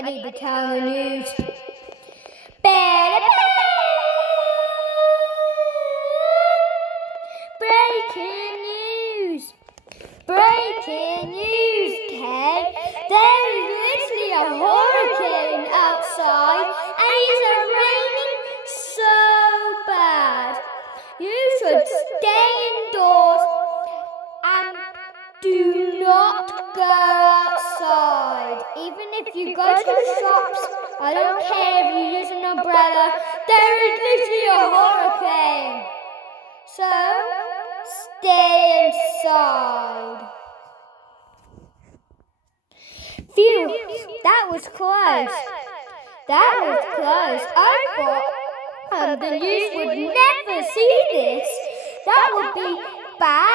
I need to tell the news. Bennett-Rivers! Breaking news! Breaking news, Kay. There is literally a hurricane outside and it's raining so bad. You should stay indoors and do not go outside. Even if you go to the shops, I don't care if you use an umbrella, there is literally a hurricane. So, stay inside. Phew, that was close. That was close. I thought the news would never see this. That would be bad.